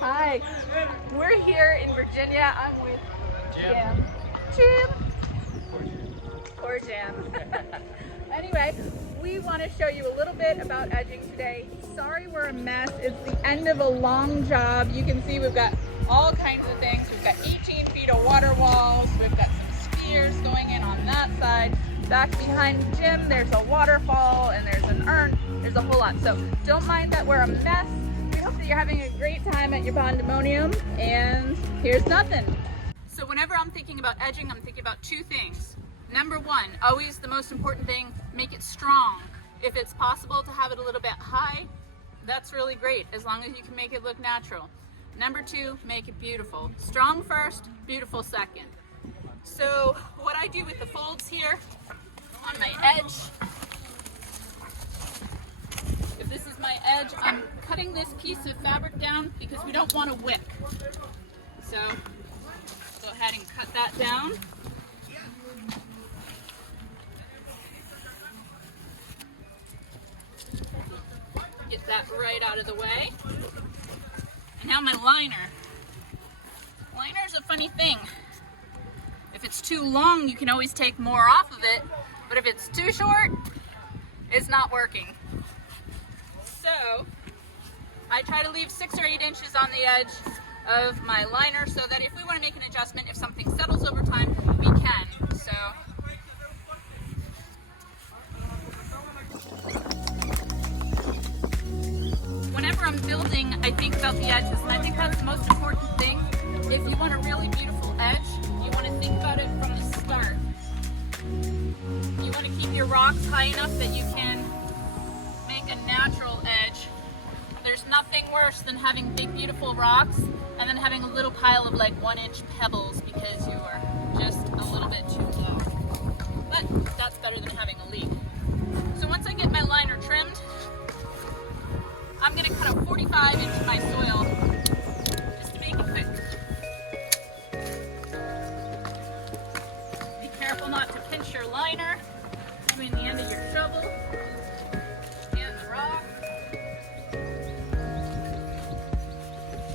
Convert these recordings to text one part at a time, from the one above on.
Hi. We're here in Virginia. I'm with Jim. Poor Jim. Anyway, we want to show you a little bit about edging today. Sorry we're a mess. It's the end of a long job. You can see we've got all kinds of things. We've got 18 feet of water walls. We've got some spheres going in on that side. Back behind Jim, there's a waterfall and there's an urn. There's a whole lot. So don't mind that we're a mess. We hope that you're having a great time at your pandemonium, and here's nothing. So whenever I'm thinking about edging, I'm thinking about two things. Number one, always the most important thing, make it strong. If it's possible to have it a little bit high, that's really great, as long as you can make it look natural. Number two, make it beautiful. Strong first, beautiful second. So what I do with the folds here on my edge, if this is my edge, I'm cutting this piece of fabric down because we don't want to wick. So go ahead and cut that down. Get that right out of the way. And now my liner. Liner's a funny thing. If it's too long, you can always take more off of it, but if it's too short, it's not working. So I try to leave 6 or 8 inches on the edge of my liner so that if we want to make an adjustment, if something settles over time, we can. So whenever I'm building, I think about the edges, and I think that's the most important thing. If you want a really beautiful edge, you want to think about it from the start. You want to keep your rocks high enough that you can make a natural edge. There's nothing worse than having big beautiful rocks and then having a little pile of like 1-inch pebbles because you are just a little bit too low. But that's better than having a leak. So once I get my liner trimmed, I'm going to cut a 45 into my soil just to make it quick. Be careful not to pinch your liner between the end of your shovel and the rock.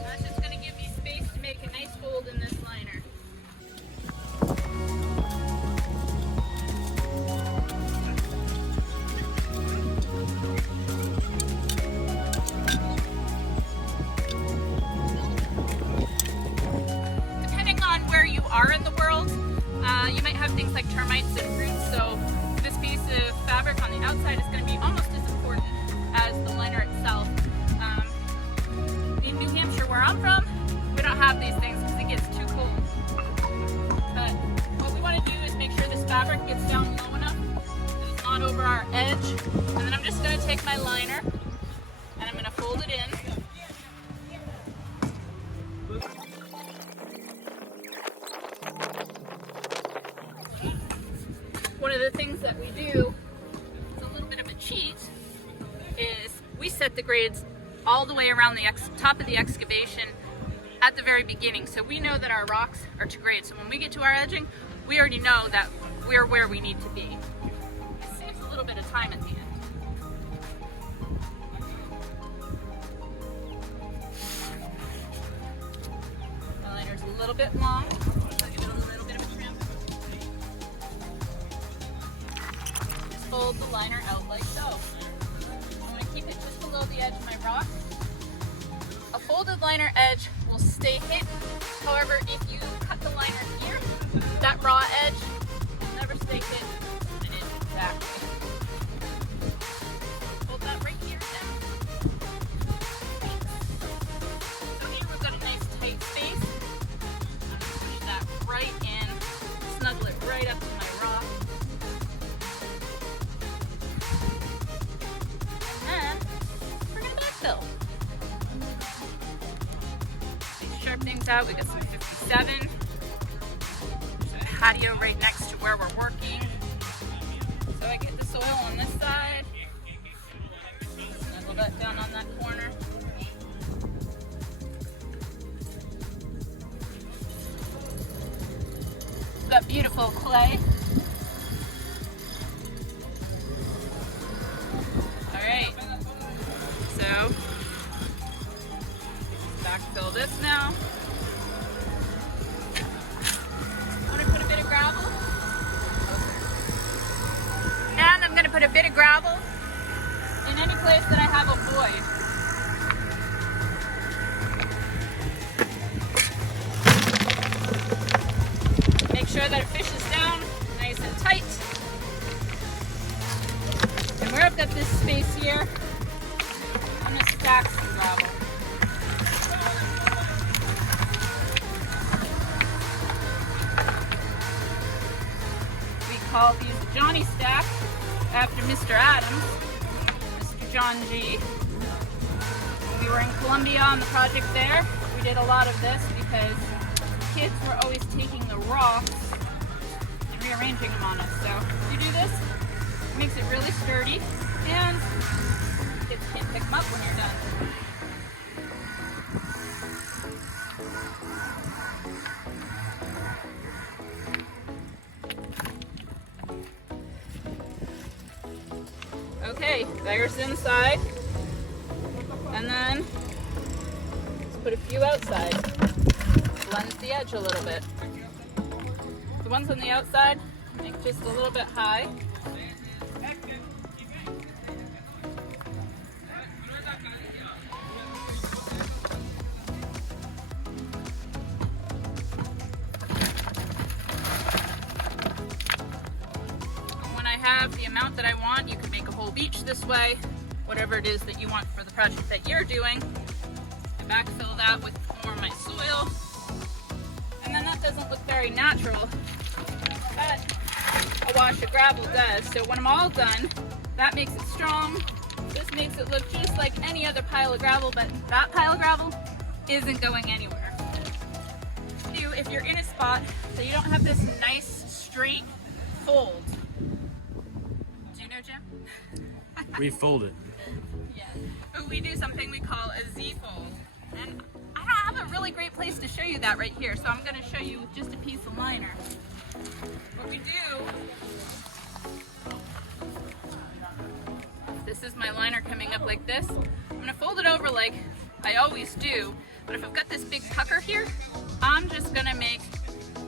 That's just going to give me space to make a nice fold in this liner. Depending on where you are in the world, you might have things like termites and roots, so this piece of fabric on the outside is going to be almost as important as the liner itself. In New Hampshire, where I'm from, we don't have these things because it gets too cold. But what we want to do is make sure this fabric gets down low enough that it's not over our edge. And then I'm just going to take my liner and I'm going to fold it in. One of the things that we do, it's a little bit of a cheat, is we set the grades all the way around the top of the excavation at the very beginning. So we know that our rocks are to grade. So when we get to our edging, we already know that we're where we need to be. It saves a little bit of time at the end. The liner's a little bit long. I'll give it a little bit of a trim. Fold the liner out like so. I'm going to keep it just below the edge of my rock. A folded liner edge will stay hidden. However, if you cut the liner here, that raw edge will never stay hidden. It is exactly. Hold that right here then. So here we've got a nice tight space. I'm going to push that right in, snuggle it right up to my rock. Sharp things out. We got some 57. There's a patio right next to where we're working. So I get the soil on this side. Snuggle that down on that corner. We've got beautiful clay. Alright. So backfill this now. Want to put a bit of gravel? And I'm going to put a bit of gravel in any place that I have a void. Make sure that it fishes down nice and tight. And where I've got this space here, I'm going to stack some gravel. We call these the Johnny Stack after Mr. Adams, Mr. John G. When we were in Colombia on the project there, we did a lot of this because kids were always taking the rocks and rearranging them on us. So if you do this, it makes it really sturdy and kids can't pick them up when you're done. Okay, there's inside, and then let's put a few outside. Blends the edge a little bit. The ones on the outside make just a little bit high. When I have the amount that I want, you can make a whole beach this way, whatever it is that you want for the project that you're doing. I backfill that with more of my soil. And then that doesn't look very natural, but a wash of gravel does. So when I'm all done, that makes it strong. This makes it look just like any other pile of gravel, but that pile of gravel isn't going anywhere. If you're in a spot that you don't have this nice straight fold, do you know, Jim? We fold it. Yeah, but we do something we call a Z-fold. And I don't have a really great place to show you that right here, so I'm going to show you with just a piece of liner. What we do, this is my liner coming up like this. I'm going to fold it over like I always do, but if I've got this big pucker here, I'm just going to make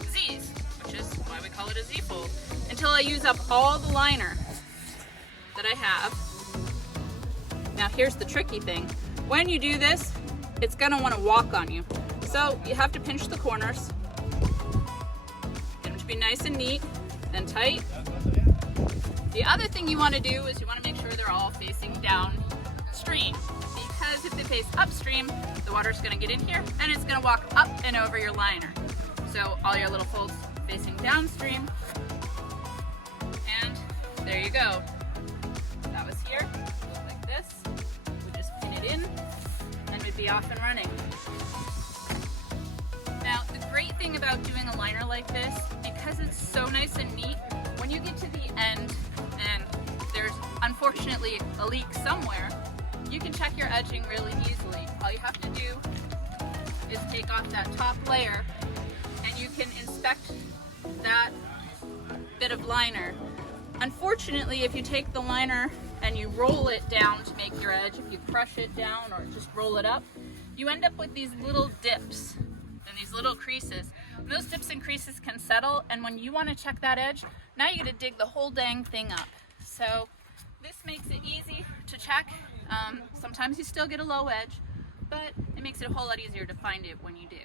Z's, which is why we call it a Z-fold, until I use up all the liner that I have. Now here's the tricky thing. When you do this, it's going to want to walk on you. So you have to pinch the corners. Get them to be nice and neat and tight. The other thing you want to do is you want to make sure they're all facing downstream. Because if they face upstream, the water's going to get in here and it's going to walk up and over your liner. So all your little folds facing downstream. And there you go. That was here, like this. We just pin it in and we'd be off and running. Now, the great thing about doing a liner like this, because it's so nice and neat, when you get to the end and there's unfortunately a leak somewhere, you can check your edging really easily. All you have to do is take off that top layer and you can inspect that bit of liner. Unfortunately, if you take the liner and you roll it down to make your edge, if you crush it down or just roll it up, you end up with these little dips and these little creases. And those dips and creases can settle, and when you want to check that edge, now you got to dig the whole dang thing up. So this makes it easy to check. Sometimes you still get a low edge, but it makes it a whole lot easier to find it when you do.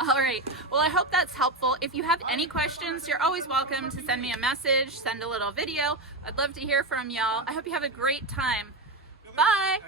All right, well, I hope that's helpful. If you have any questions, you're always welcome to send me a message, send a little video. I'd love to hear from y'all. I hope you have a great time. Bye.